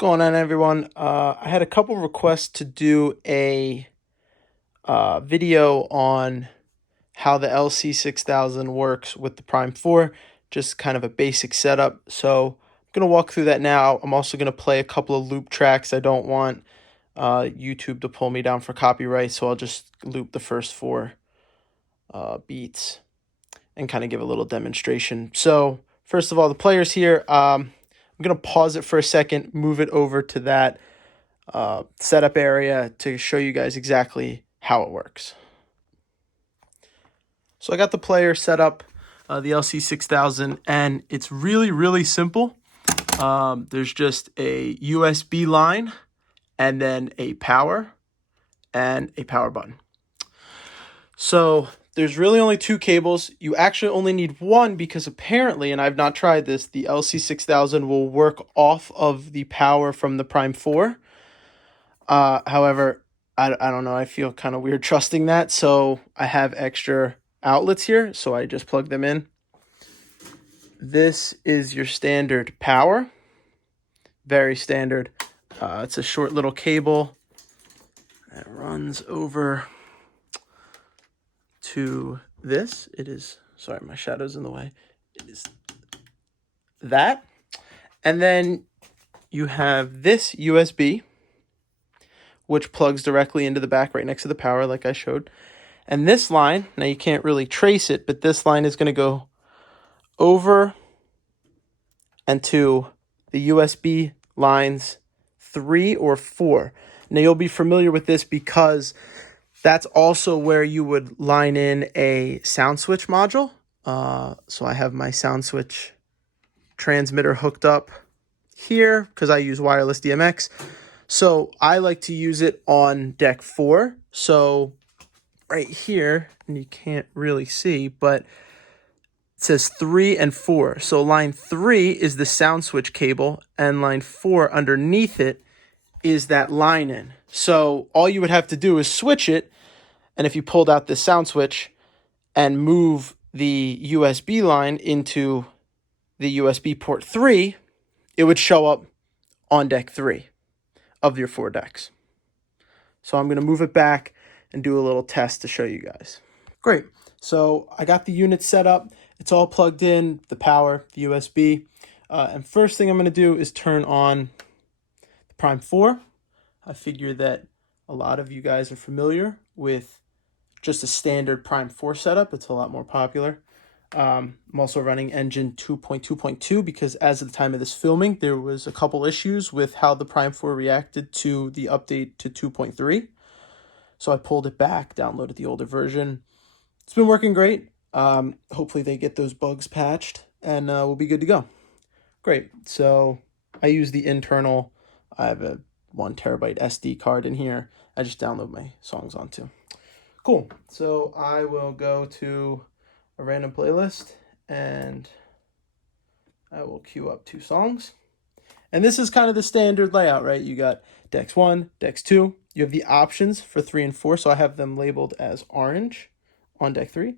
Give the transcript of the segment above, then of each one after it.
going on, everyone? I had a couple requests to do a video on how the LC6000 works with the Prime 4, just kind of a basic setup. So I'm going to walk through that now. I'm also going to play a couple of loop tracks. I don't want YouTube to pull me down for copyright, so I'll just loop the first four beats and kind of give a little demonstration. So first of all, the players here, I'm going to pause it for a second, move it over to that setup area to show you guys exactly how it works. So I got the player set up, the LC6000, and it's really simple. There's just a USB line and then a power and a power button. So there's really only two cables. You actually only need one because apparently, and I've not tried this, the LC6000 will work off of the power from the Prime 4. However, I don't know. I feel kind of weird trusting that. So I have extra outlets here. So I just plug them in. This is your standard power. Very standard. It's a short little cable that runs over to this. It is, sorry, my shadow's in the way. It is that. And then you have this USB, which plugs directly into the back right next to the power, like I showed. And this line, now you can't really trace it, but this line is going to go over and to the USB lines 3 or 4. Now you'll be familiar with this because that's also where you would line in a Soundswitch module. So I have my Soundswitch transmitter hooked up here because I use wireless DMX. So I like to use it on deck 4. So right here, and you can't really see, but it says 3 and 4. So line 3 is the Soundswitch cable, and line 4 underneath it is that line in. So all you would have to do is switch it, and if you pulled out the Soundswitch and move the USB line into the USB port 3, it would show up on deck 3 of your 4 decks. So I'm going to move it back and do a little test to show you guys. Great. So I got the unit set up. It's all plugged in, the power, the USB. And first thing I'm going to do is turn on the Prime 4. I figure that a lot of you guys are familiar with just a standard Prime 4 setup. It's a lot more popular. I'm also running engine 2.2.2 because as of the time of this filming, there was a couple issues with how the Prime 4 reacted to the update to 2.3. So I pulled it back, downloaded the older version. It's been working great. Hopefully they get those bugs patched and we'll be good to go. Great. So I use the internal, I have a 1 terabyte SD card in here. I just download my songs onto. Cool. So I will go to a random playlist and I will queue up 2 songs. And this is kind of the standard layout, right? You got decks 1, decks 2. You have the options for 3 and 4. So I have them labeled as orange on deck 3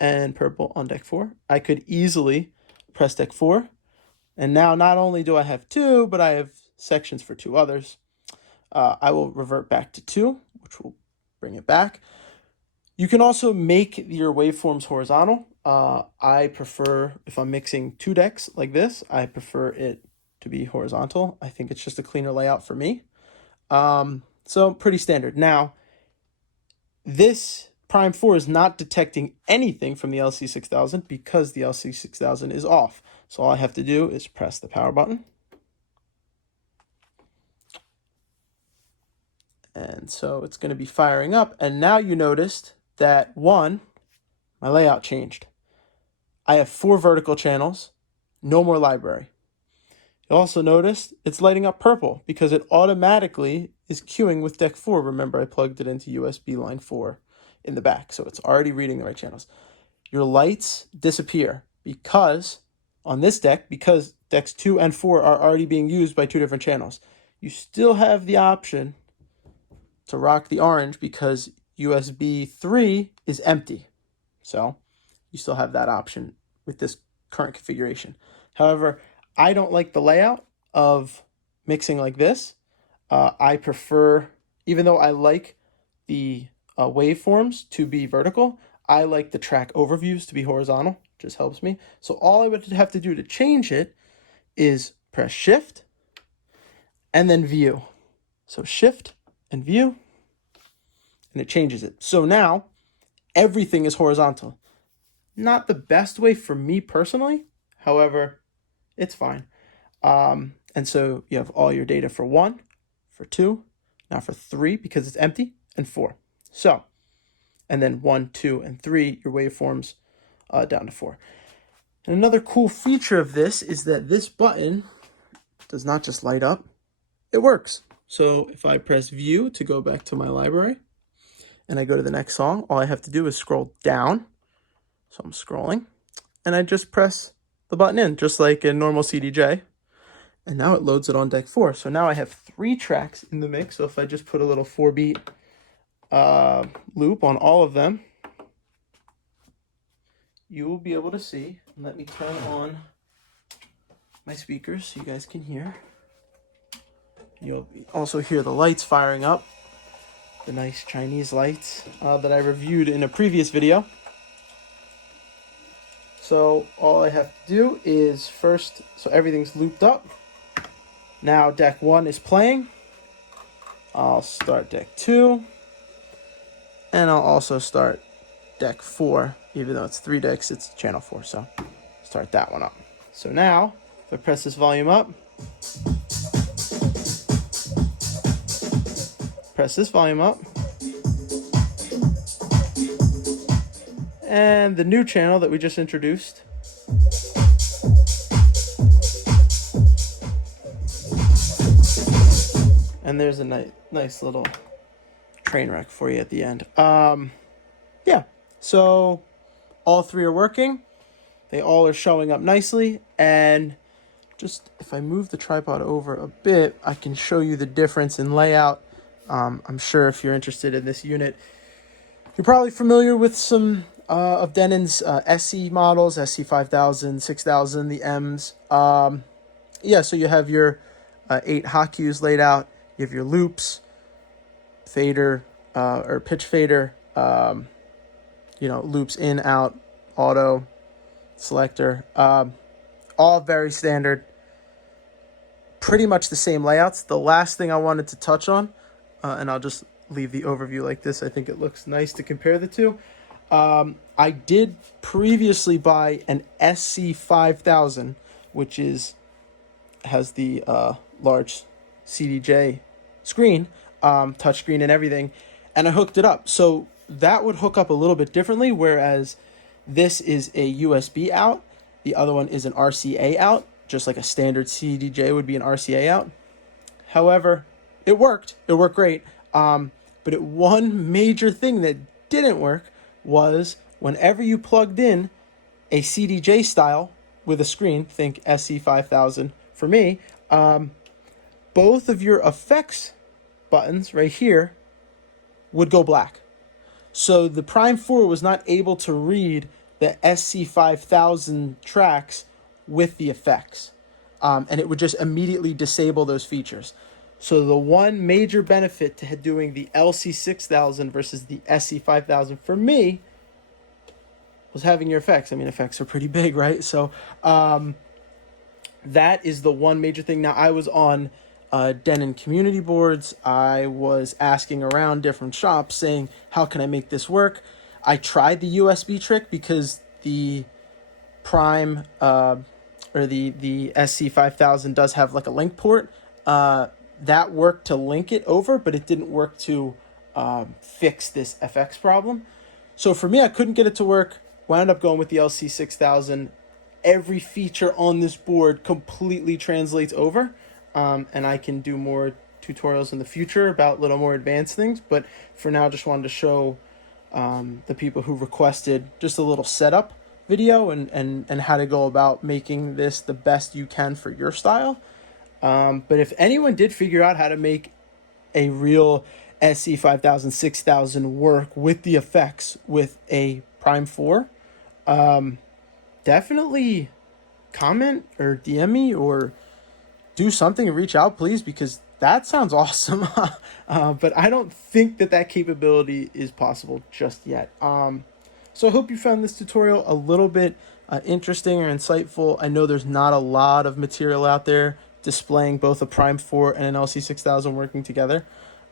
and purple on deck 4. I could easily press deck 4. And now not only do I have 2, but I have sections for 2 others. I will revert back to 2, which will bring it back. You can also make your waveforms horizontal. I prefer, if I'm mixing 2 decks like this, I prefer it to be horizontal. I think it's just a cleaner layout for me. So pretty standard. Now, this Prime 4 is not detecting anything from the LC6000 because the LC6000 is off. So all I have to do is press the power button. And so it's going to be firing up. And now you noticed that, 1, my layout changed. I have 4 vertical channels, no more library. You also noticed it's lighting up purple because it automatically is queuing with deck 4. Remember, I plugged it into USB line 4 in the back, so it's already reading the right channels. Your lights disappear because on this deck, because decks 2 and 4 are already being used by 2 different channels. You still have the option to rock the orange because USB 3 is empty. So you still have that option with this current configuration. However, I don't like the layout of mixing like this. I prefer, even though I like the waveforms to be vertical, I like the track overviews to be horizontal. Just helps me. So all I would have to do to change it is press Shift and then View. So Shift and View, and it changes it. So now everything is horizontal. Not the best way for me personally, however, it's fine. And so you have all your data for 1, for 2, now for 3 because it's empty, and 4. So, and then 1, 2, and 3, your waveforms down to 4. And another cool feature of this is that this button does not just light up, it works. So if I press View to go back to my library, and I go to the next song, all I have to do is scroll down. So I'm scrolling, and I just press the button in, just like a normal CDJ. And now it loads it on deck 4. So now I have 3 tracks in the mix. So if I just put a little 4-beat loop on all of them, you will be able to see. Let me turn on my speakers so you guys can hear. You'll also hear the lights firing up, the nice Chinese lights that I reviewed in a previous video. So all I have to do is first, so everything's looped up. Now deck 1 is playing. I'll start deck 2. And I'll also start deck 4. Even though it's 3 decks, it's channel 4. So start that one up. So now, if I press this volume up, press this volume up, and the new channel that we just introduced, and there's a nice little train wreck for you at the end. Yeah, so all 3 are working. They all are showing up nicely, and just if I move the tripod over a bit, I can show you the difference in layout. I'm sure if you're interested in this unit, you're probably familiar with some of Denon's SC models, SC5000, 6000, the M's. Yeah, so you have your 8 hot cues laid out. You have your loops, fader, or pitch fader, loops in, out, auto, selector, all very standard, pretty much the same layouts. The last thing I wanted to touch on, and I'll just leave the overview like this. I think it looks nice to compare the two. I did previously buy an SC5000, which has the large CDJ screen, touchscreen and everything, and I hooked it up. So that would hook up a little bit differently, whereas this is a USB out. The other one is an RCA out, just like a standard CDJ would be an RCA out. However, it worked. It worked great. But one major thing that didn't work was whenever you plugged in a CDJ style with a screen, think SC5000 for me, both of your effects buttons right here would go black. So the Prime 4 was not able to read the SC5000 tracks with the effects. And it would just immediately disable those features. So the one major benefit to doing the LC6000 versus the SC5000 for me was having your effects. I mean, effects are pretty big, right? So that is the one major thing. Now, I was on Denon community boards. I was asking around different shops saying, how can I make this work? I tried the USB trick because the Prime or the SC5000 does have like a link port. That worked to link it over, but it didn't work to fix this FX problem. So for me, I couldn't get it to work. Wound up going with the LC6000. Every feature on this board completely translates over. And I can do more tutorials in the future about little more advanced things. But for now, just wanted to show the people who requested just a little setup video and how to go about making this the best you can for your style. But if anyone did figure out how to make a real SC5000, 6000 work with the effects with a Prime 4, definitely comment or DM me or do something and reach out, please, because that sounds awesome. But I don't think that capability is possible just yet. So I hope you found this tutorial a little bit interesting or insightful. I know there's not a lot of material out there displaying both a Prime 4 and an LC6000 working together.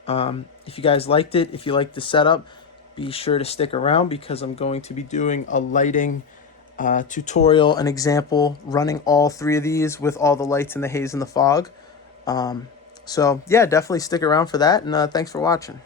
If you guys liked it, if you liked the setup, be sure to stick around because I'm going to be doing a lighting tutorial, an example, running all three of these with all the lights and the haze and the fog. So yeah, definitely stick around for that, and thanks for watching.